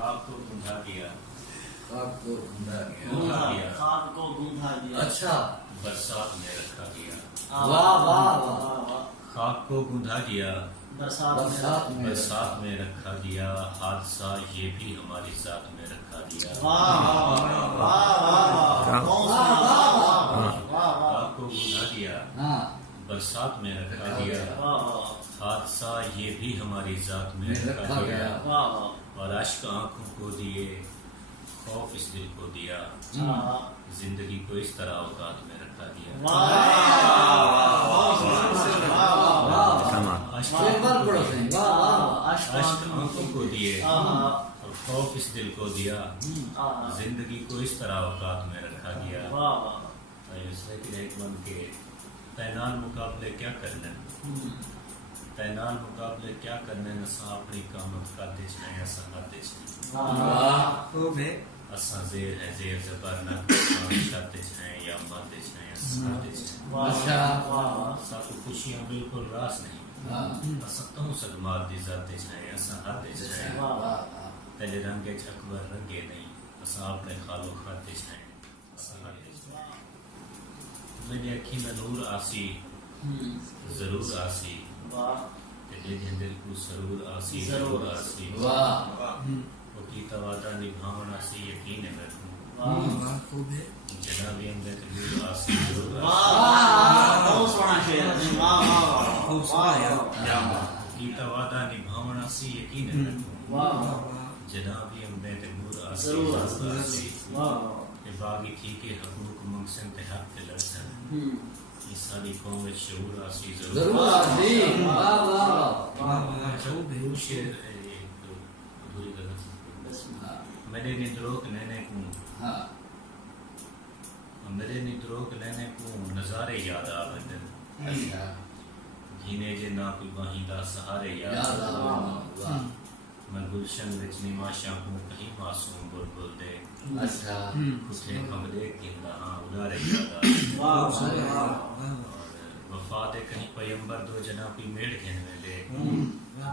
خاک کو گوندا دیا، خاک کو گوندا گیا، گوندا دیا، خاک کو گوندا دیا، اچھا برسات میں رکھا گیا۔ واہ واہ واہ، خاک کو گوندا دیا، برسات میں برسات میں رکھا گیا، حادثہ یہ بھی ہماری ذات میں رکھا گیا۔ خاک کو گوندا دیا، ہاں برسات میں رکھا گیا، حادثہ یہ بھی ہماری ذات میں رکھا رکھا گیا، گیا۔ اور اشک آنکھوں کو دیے، خوف اس دل کو دیا، زندگی کو اس طرح اوقات میں رکھا گیا۔ اشک آنکھوں کو دیے اور خوف اس دل کو دیا، زندگی کو اس طرح اوقات میں رکھا گیا۔ ایک من کے تینال مقابلے کیا کرنے، تینال مقابلے کیا کرنے، نسا اپنی کامت کرتے چھائیں، ایسا کرتے چھائیں، اساں زیر ہے زیر زبر نہ کرتے چھائیں یا مرتے چھائیں، ایسا کرتے چھائیں۔ سب خوشیاں بالکل راس نہیں، اساں صدمات دی ذاتے چھائیں، ایسا کرتے چھائیں۔ تیرے رنگے چھکور رنگے نہیں، اساں اپنے خالو کھاتے چھائیں، ایسا کرتے چھائیں۔ میری اکھی میں نور آسی، ضرور آسی، تیرے دل کو سرور آسی، ضرور آسی۔ وہ کیتا وعدہ نبھاون آسی، یقین ہے میں کو، جنابی اندر تبیر آسی، ضرور آسی۔ کیتا وعدہ نبھاون آسی، یقین ہے میں کو، جنابی اندر تبیر آسی، ضرور آسی۔ یہ باغی تھی کہ حقوق منگسن تے حق تے لڑسن، یہ ساری قوم میں شعور آسی، ضرور آسی۔ شعر ہے یہ ادھوری غلط، میرے ندروک لینے کو، میرے ندروک لینے کو نظارے یاد آوندن، گھینے جے نا کوئی باہیں دا سہارے یاد آوندن۔ میں گلشن وچ نماشاں کو کہیں معصوم بلبل دے، کھٹے کھمدے گندا ہاں ادارے یاد آوندن۔ وفا دے کہیں پیمبر دو جنابی میڑ گھن ویلے،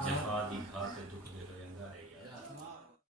جفا دی کھاتے دکھ